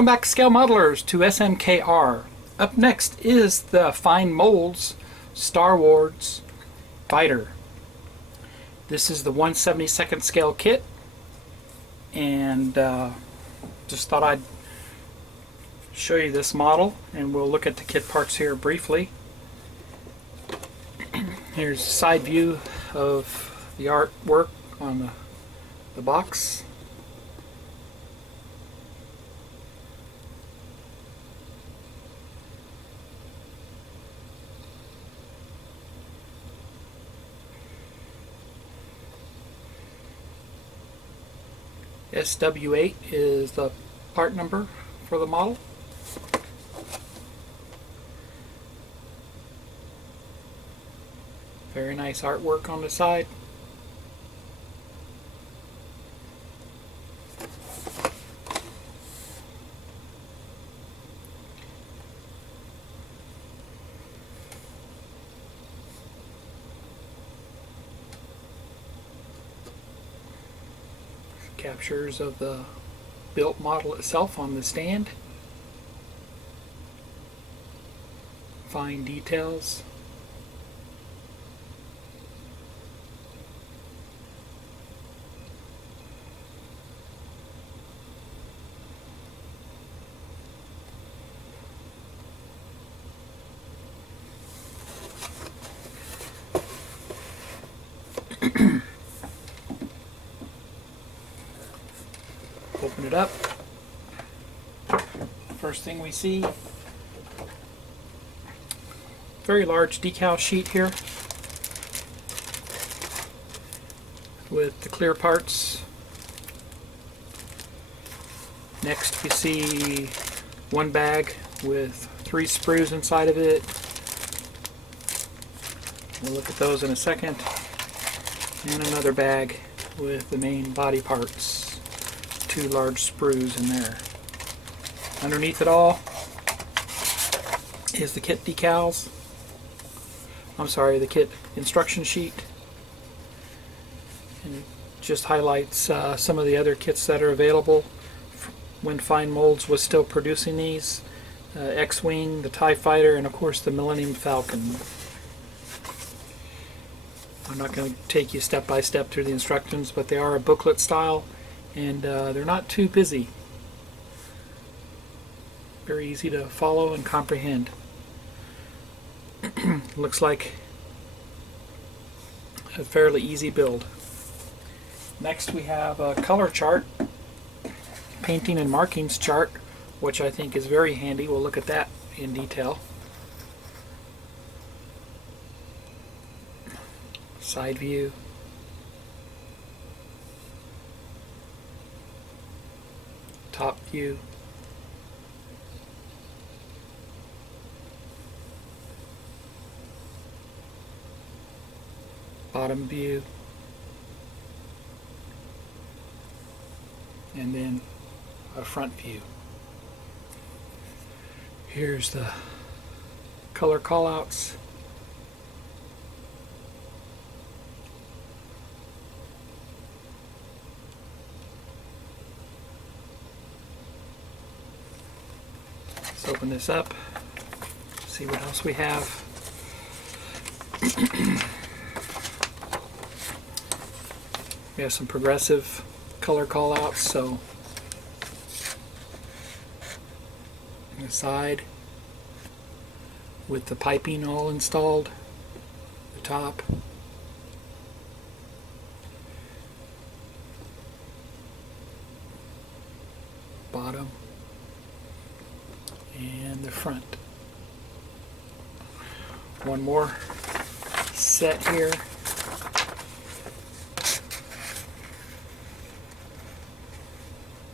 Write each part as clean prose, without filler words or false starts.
Welcome back, Scale Modelers, to SMKR. Up next is the Fine Molds Star Wars Fighter. This is the 1/72nd scale kit, and just thought I'd show you this model, and we'll look at the kit parts here briefly. Here's a side view of the artwork on the box. SW8 is the part number for the model. Very nice artwork on the side. Captures of the built model itself on the stand. Fine details. Open it up. First thing we see, very large decal sheet here with the clear parts. Next we see one bag with 3 sprues inside of it. We'll look at those in a second. And another bag with the main body parts. 2 large sprues in there. Underneath it all is the kit decals. I'm sorry, the kit instruction sheet. And it just highlights some of the other kits that are available when Fine Molds was still producing these. X-Wing, the TIE Fighter, and of course the Millennium Falcon. I'm not going to take you step by step through the instructions, but they are a booklet style. And they're not too busy. Very easy to follow and comprehend. Looks like a fairly easy build. Next we have a color chart, painting and markings chart, which I think is very handy. We'll look at that in detail. Side view. Top view, bottom view, and then a front view. Here's the color callouts. Let's open this up, see what else we have. We have some progressive color callouts, so on the side with the piping all installed, the top, bottom, and the front. One more set here.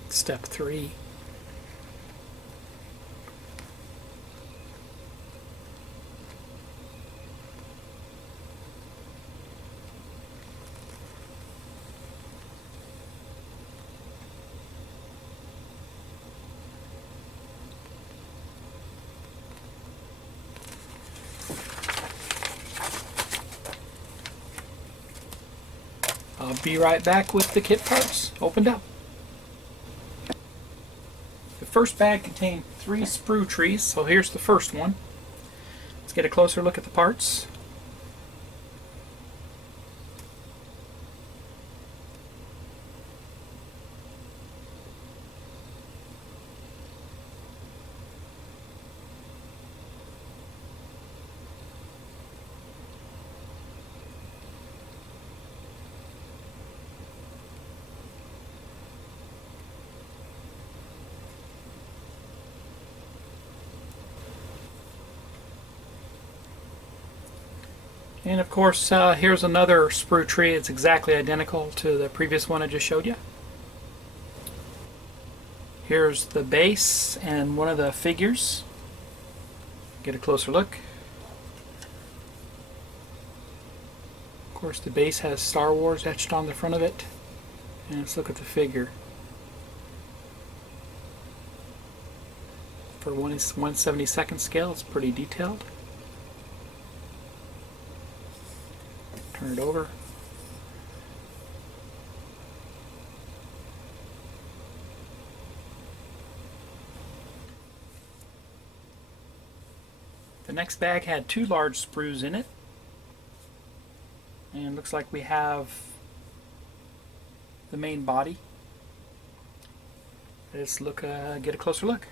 Step 3. I'll be right back with the kit parts opened up. The first bag contained 3 sprue trees, so here's the first one. Let's get a closer look at the parts. And of course, here's another sprue tree. It's exactly identical to the previous one I just showed you. Here's the base and one of the figures. Get a closer look. Of course, the base has Star Wars etched on the front of it. And let's look at the figure. For 1/172nd scale, it's pretty detailed. Turn it over. The next bag had 2 large sprues in it. And looks like we have the main body. Let's look, get a closer look.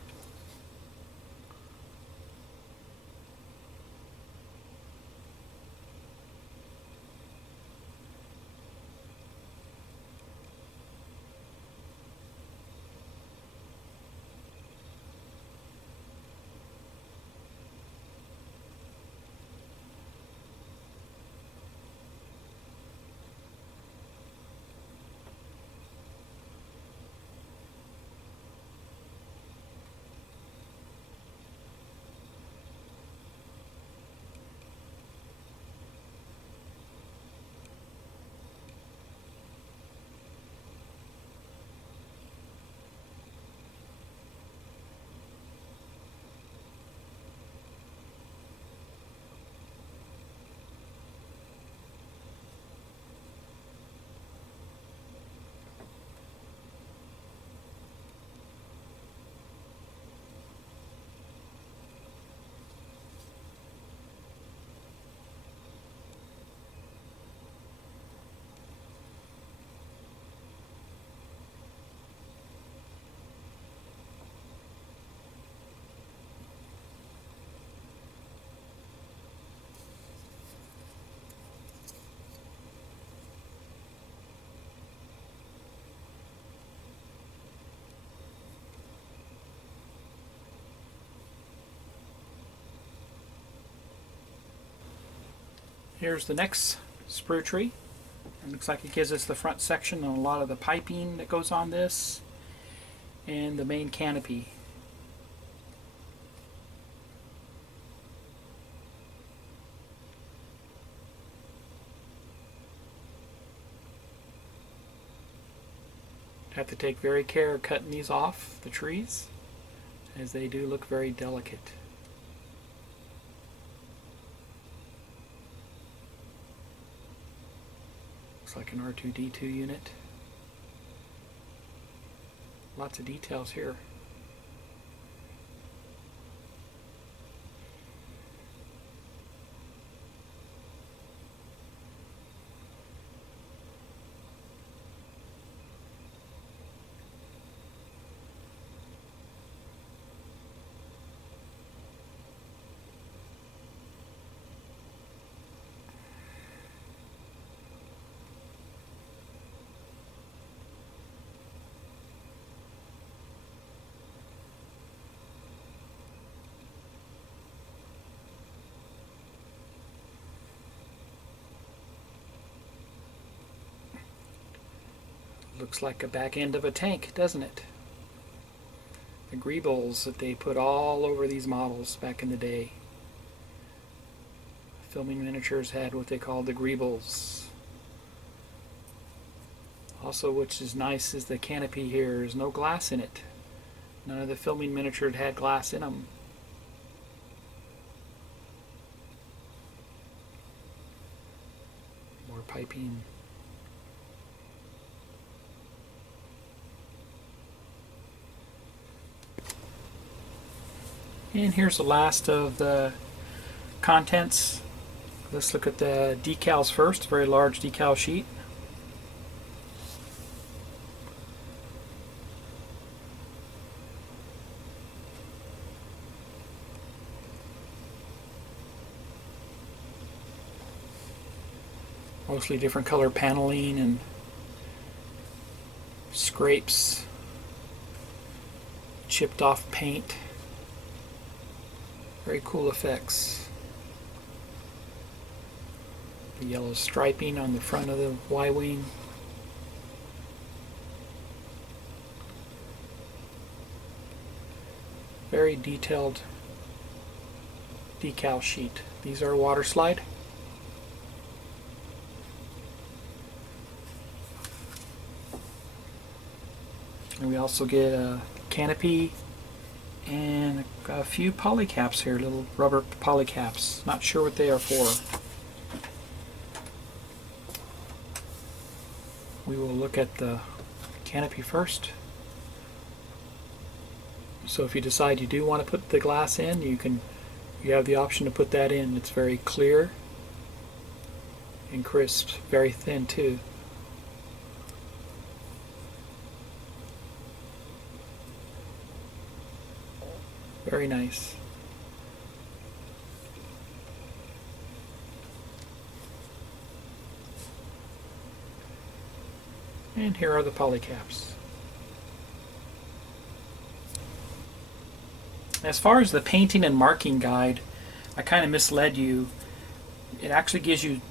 Here's the next sprue tree. It looks like it gives us the front section and a lot of the piping that goes on this and the main canopy. Have to take very care cutting these off the trees, as they do look very delicate. Looks like an R2-D2 unit. Lots of details here. Looks like a back end of a tank, doesn't it? The greebles that they put all over these models back in the day. Filming Miniatures had what they called the greebles. Also, which is nice, is the canopy here. There's no glass in it. None of the Filming Miniatures had glass in them. More piping. And here's the last of the contents. Let's look at the decals first. Very large decal sheet. Mostly different color paneling and scrapes, chipped off paint. Very cool effects. The yellow striping on the front of the Y-wing. Very detailed decal sheet. These are water slide. And we also get a canopy and a few poly caps here, little rubber poly caps. Not sure what they are for. We will look at the canopy first. So if you decide you do want to put the glass in, you have the option to put that in. It's very clear and crisp, very thin too. Very nice. And here are the poly caps. As far as the painting and marking guide, I kind of misled you. It actually gives you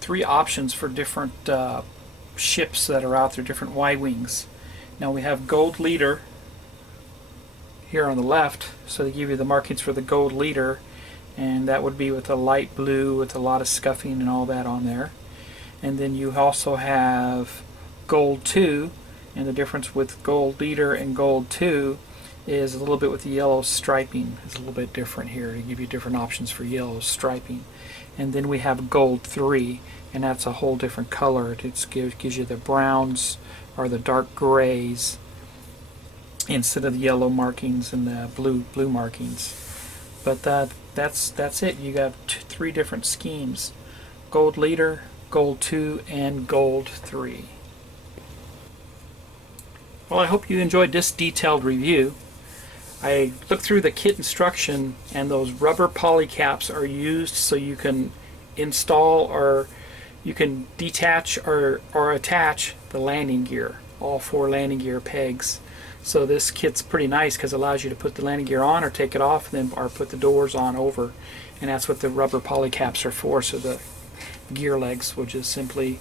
3 options for different ships that are out there, different Y-wings. Now we have gold leader here on the left, so they give you the markings for the gold leader, and that would be with a light blue with a lot of scuffing and all that on there. And then you also have gold 2, and the difference with gold leader and gold 2 is a little bit with the yellow striping. It's a little bit different here. They give you different options for yellow striping. And then we have gold 3, and that's a whole different color. It gives you the browns or the dark grays instead of the yellow markings and the blue markings. But that's it. You got 3 different schemes: gold leader, gold 2, and gold 3. Well, I hope you enjoyed this detailed review. I looked through the kit instruction, and those rubber poly caps are used so you can install or you can detach or attach the landing gear, all 4 landing gear pegs. So this kit's pretty nice because it allows you to put the landing gear on or take it off, and then or put the doors on over, and that's what the rubber poly caps are for. So the gear legs will just simply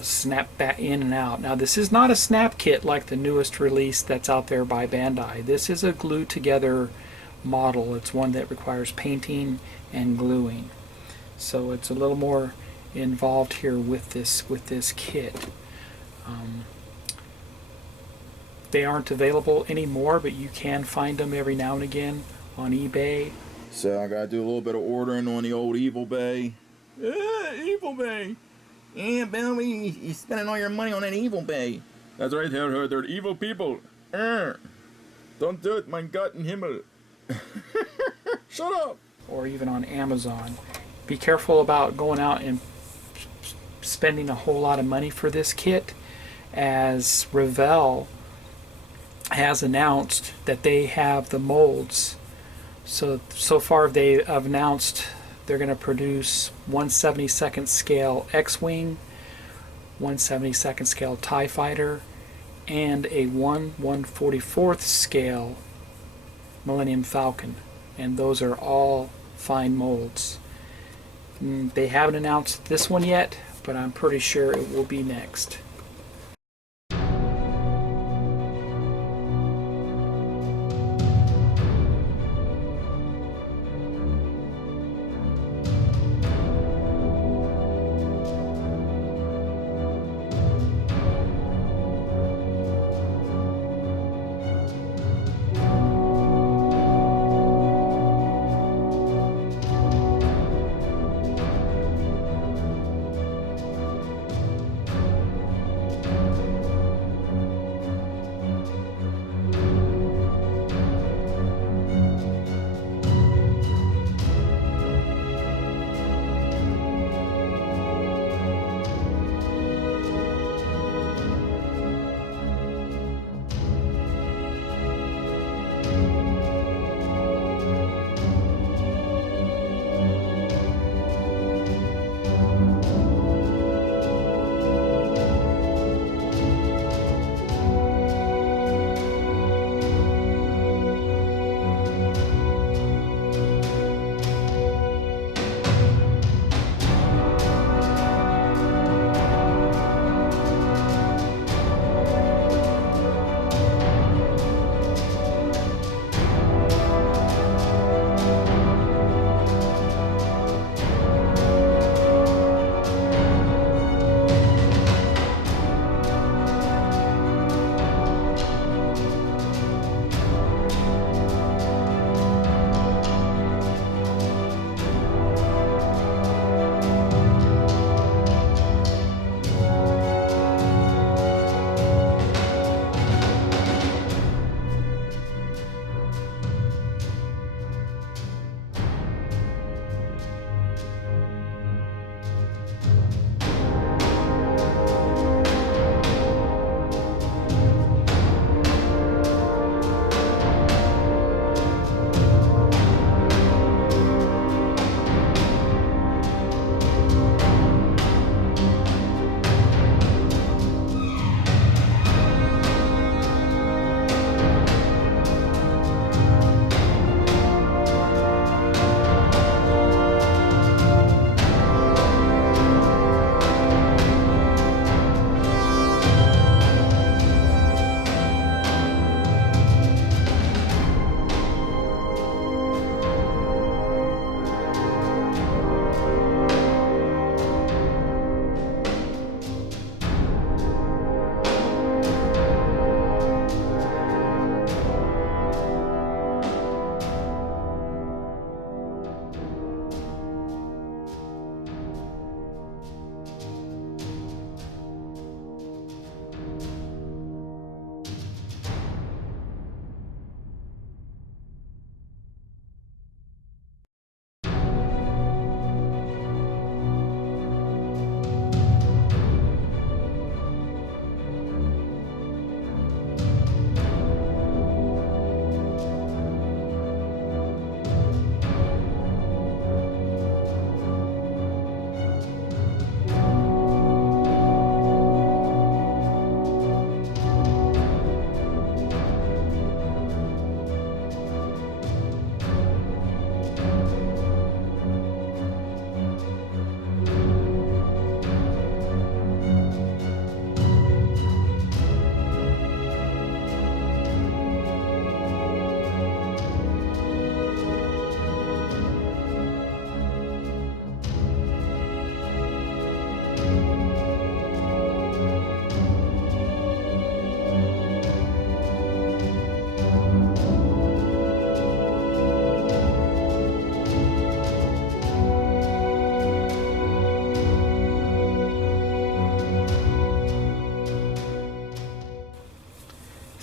snap back in and out. Now this is not a snap kit like the newest release that's out there by Bandai. This is a glue together model. It's one that requires painting and gluing. So it's a little more involved here with this kit. They aren't available anymore, but you can find them every now and again on eBay. So I gotta do a little bit of ordering on the old Evil Bay. Evil Bay! Yeah, Billy, you're spending all your money on that Evil Bay. That's right, they're evil people. Don't do it, mein Gott in Himmel. Shut up! Or even on Amazon. Be careful about going out and spending a whole lot of money for this kit, as Revell has announced that they have the molds. So far they have announced they're going to produce 1/72nd scale X-Wing, 1/72nd scale TIE Fighter, and a 1/144th scale Millennium Falcon. And those are all fine molds. They haven't announced this one yet, but I'm pretty sure it will be next.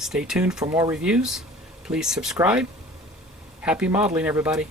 Stay tuned for more reviews. Please subscribe. Happy modeling, everybody.